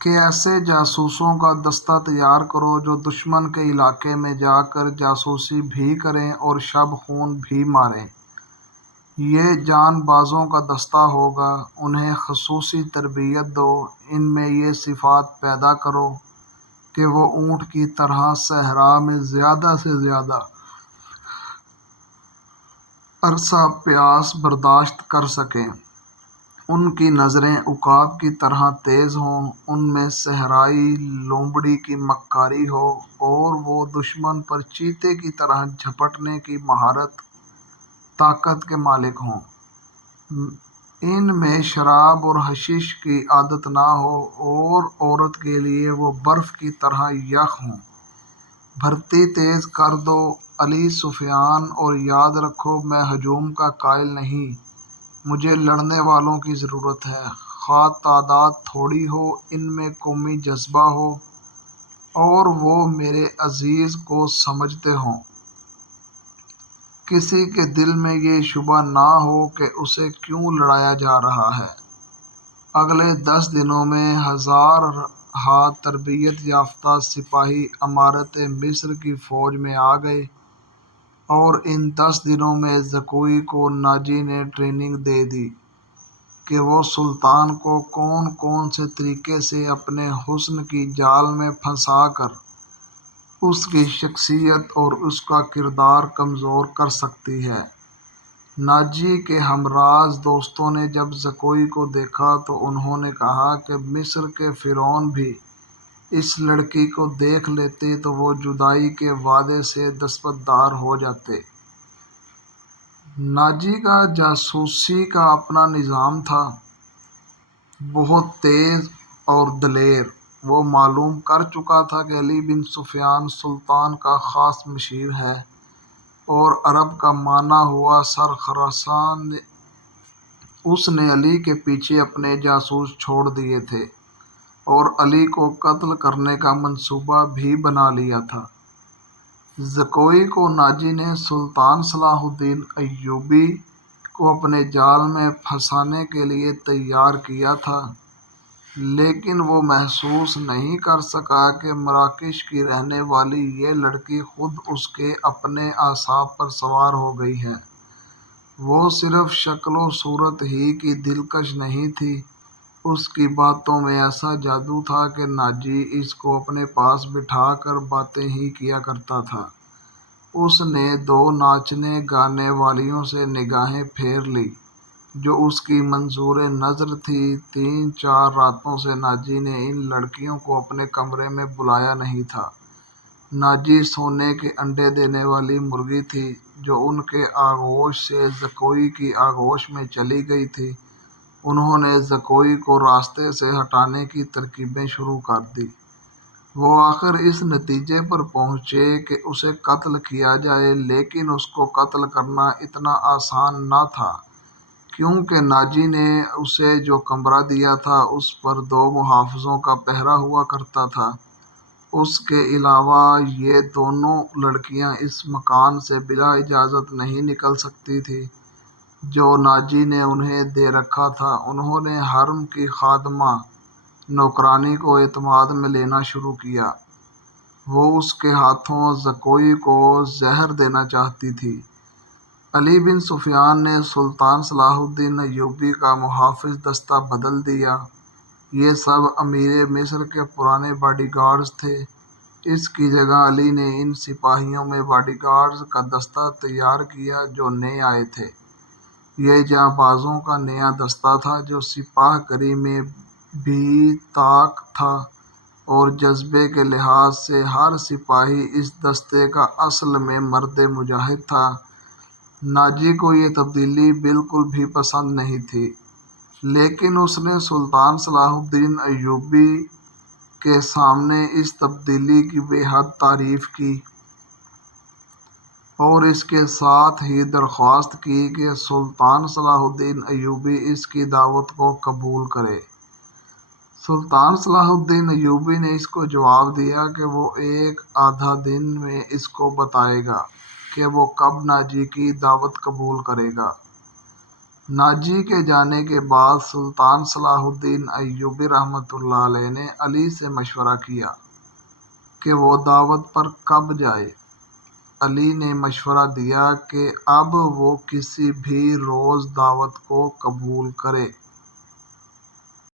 کہ ایسے جاسوسوں کا دستہ تیار کرو جو دشمن کے علاقے میں جا کر جاسوسی بھی کریں اور شب خون بھی ماریں۔ یہ جان بازوں کا دستہ ہوگا، انہیں خصوصی تربیت دو، ان میں یہ صفات پیدا کرو کہ وہ اونٹ کی طرح صحرا میں زیادہ سے زیادہ عرصہ پیاس برداشت کر سکیں۔ ان کی نظریں عقاب کی طرح تیز ہوں، ان میں صحرائی لومڑی کی مکاری ہو، اور وہ دشمن پر چیتے کی طرح جھپٹنے کی مہارت طاقت کے مالک ہوں۔ ان میں شراب اور حشیش کی عادت نہ ہو، اور عورت کے لیے وہ برف کی طرح یخ ہوں۔ بھرتی تیز کر دو علی سفیان، اور یاد رکھو میں ہجوم کا قائل نہیں، مجھے لڑنے والوں کی ضرورت ہے، خواہ تعداد تھوڑی ہو، ان میں قومی جذبہ ہو اور وہ میرے عزیز کو سمجھتے ہوں۔ کسی کے دل میں یہ شبہ نہ ہو کہ اسے کیوں لڑایا جا رہا ہے۔ اگلے 10 دنوں میں 1000 تربیت یافتہ سپاہی امارت مصر کی فوج میں آ گئے، اور ان 10 دنوں میں زکوئی کو ناجی نے ٹریننگ دے دی کہ وہ سلطان کو کون کون سے طریقے سے اپنے حسن کی جال میں پھنسا کر اس کی شخصیت اور اس کا کردار کمزور کر سکتی ہے۔ ناجی کے ہمراز دوستوں نے جب زکوئی کو دیکھا تو انہوں نے کہا کہ مصر کے فرعون بھی اس لڑکی کو دیکھ لیتے تو وہ جدائی کے وعدے سے دستبردار ہو جاتے۔ ناجی کا جاسوسی کا اپنا نظام تھا، بہت تیز اور دلیر۔ وہ معلوم کر چکا تھا کہ علی بن سفیان سلطان کا خاص مشیر ہے، اور عرب کا مانا ہوا سرخرسان اس نے علی کے پیچھے اپنے جاسوس چھوڑ دیے تھے اور علی کو قتل کرنے کا منصوبہ بھی بنا لیا تھا۔ زکوئی کو ناجی نے سلطان صلاح الدین ایوبی کو اپنے جال میں پھنسانے کے لیے تیار کیا تھا، لیکن وہ محسوس نہیں کر سکا کہ مراکش کی رہنے والی یہ لڑکی خود اس کے اپنے اعصاب پر سوار ہو گئی ہے۔ وہ صرف شکل و صورت ہی کی دلکش نہیں تھی، اس کی باتوں میں ایسا جادو تھا کہ ناجی اس کو اپنے پاس بٹھا کر باتیں ہی کیا کرتا تھا۔ اس نے 2 ناچنے گانے والیوں سے نگاہیں پھیر لی جو اس کی منظور نظر تھی۔ 3-4 راتوں سے ناجی نے ان لڑکیوں کو اپنے کمرے میں بلایا نہیں تھا۔ ناجی سونے کے انڈے دینے والی مرغی تھی جو ان کے آغوش سے زکوئی کی آغوش میں چلی گئی تھی۔ انہوں نے زکوئی کو راستے سے ہٹانے کی ترکیبیں شروع کر دیں۔ وہ آخر اس نتیجے پر پہنچے کہ اسے قتل کیا جائے، لیکن اس کو قتل کرنا اتنا آسان نہ تھا، کیونکہ ناجی نے اسے جو کمرہ دیا تھا اس پر 2 محافظوں کا پہرہ ہوا کرتا تھا۔ اس کے علاوہ یہ دونوں لڑکیاں اس مکان سے بلا اجازت نہیں نکل سکتی تھیں جو ناجی نے انہیں دے رکھا تھا۔ انہوں نے حرم کی خادمہ نوکرانی کو اعتماد میں لینا شروع کیا، وہ اس کے ہاتھوں زکوئی کو زہر دینا چاہتی تھی۔ علی بن سفیان نے سلطان صلاح الدین ایوبی کا محافظ دستہ بدل دیا۔ یہ سب امیر مصر کے پرانے باڈی گارڈز تھے۔ اس کی جگہ علی نے ان سپاہیوں میں باڈی گارڈز کا دستہ تیار کیا جو نئے آئے تھے۔ یہ جانبازوں کا نیا دستہ تھا جو سپاہ گری میں بھی طاق تھا، اور جذبے کے لحاظ سے ہر سپاہی اس دستے کا اصل میں مرد مجاہد تھا۔ ناجی کو یہ تبدیلی بالکل بھی پسند نہیں تھی، لیکن اس نے سلطان صلاح الدین ایوبی کے سامنے اس تبدیلی کی بے حد تعریف کی اور اس کے ساتھ ہی درخواست کی کہ سلطان صلاح الدین ایوبی اس کی دعوت کو قبول کرے۔ سلطان صلاح الدین ایوبی نے اس کو جواب دیا کہ وہ 1 دن میں اس کو بتائے گا کہ وہ کب ناجی کی دعوت قبول کرے گا۔ ناجی کے جانے کے بعد سلطان صلاح الدین ایوبی رحمۃ اللہ علیہ نے علی سے مشورہ کیا کہ وہ دعوت پر کب جائے۔ علی نے مشورہ دیا کہ اب وہ کسی بھی روز دعوت کو قبول کرے۔